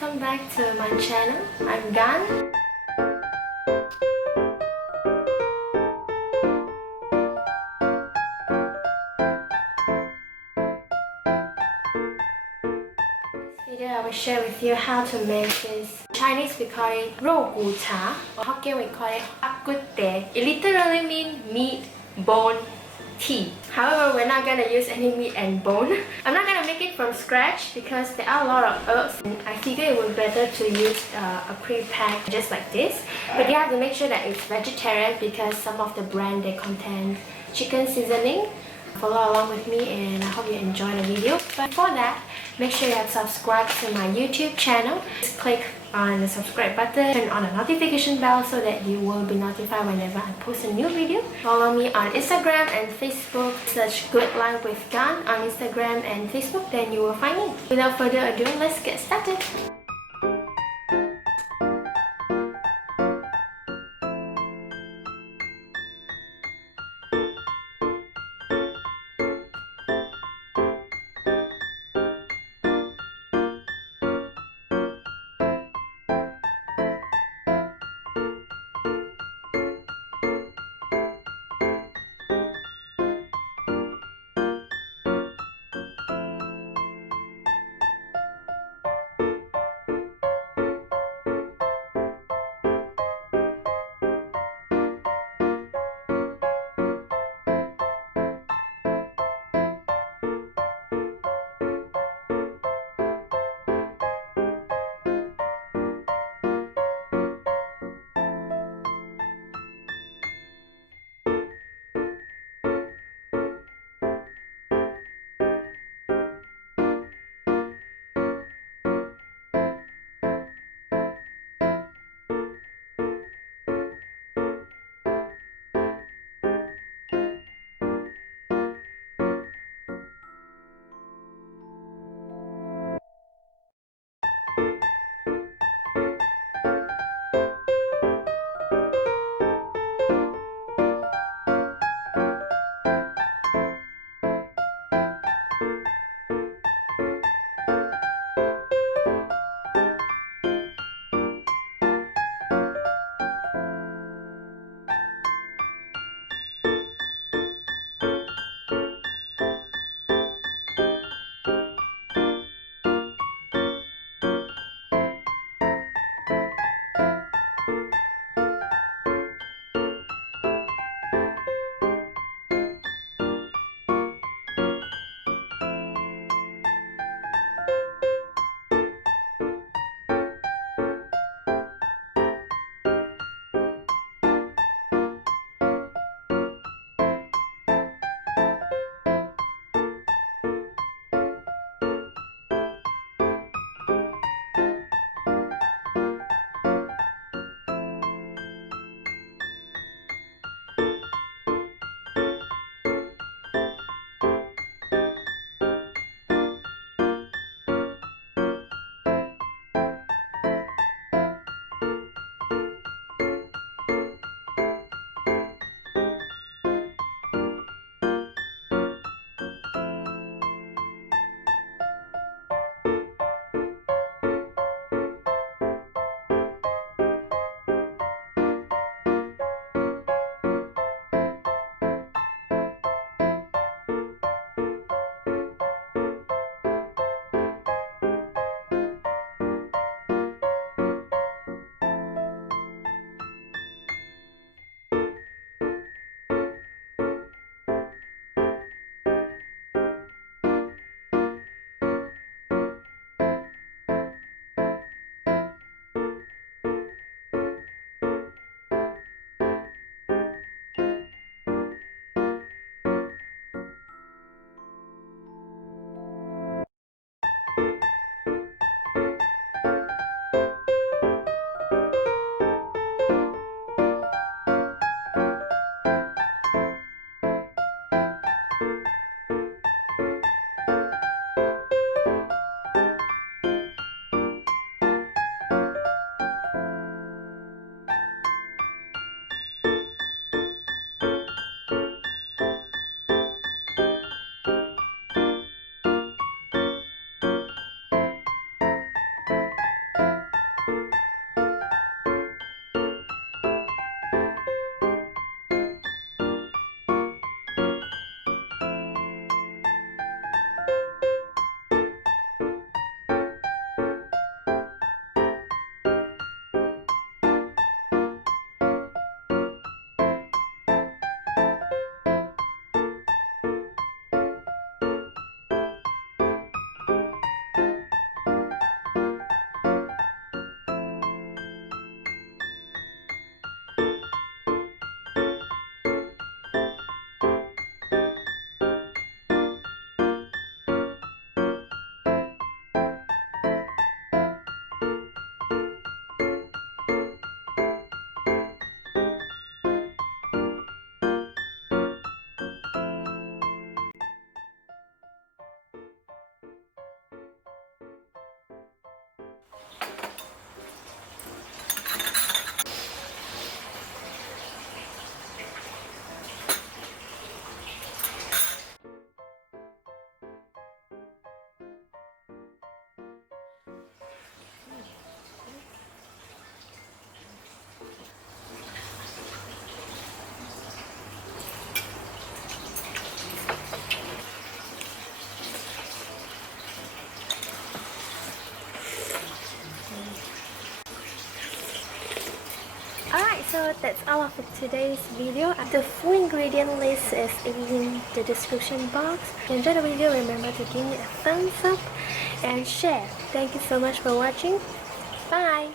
welcome back to my channel. I'm Gan. I will share with you how to make this. Chinese we call it rou gu cha, or Hokkien we call it Bak Kut Teh. It literally means meat, bone, tea. However, we're not gonna use any meat and bone. I'm not gonna make it from scratch because there are a lot of herbs. And I figure it would be better to use a pre-pack just like this. But you have to make sure that it's vegetarian because some of the brand they contain chicken seasoning. Follow along with me and I hope you enjoy the video. But before that, make sure you have subscribed to my YouTube channel. Just click on the subscribe button, turn on the notification bell so that you will be notified whenever I post a new video. Follow me on Instagram and Facebook. Search Good Life with Gan on Instagram and Facebook, then you will find me. Without further ado, let's get started. So that's all of today's video. The full ingredient list is in the description box. If you enjoyed the video, remember to give me a thumbs up and share. Thank you so much for watching. Bye!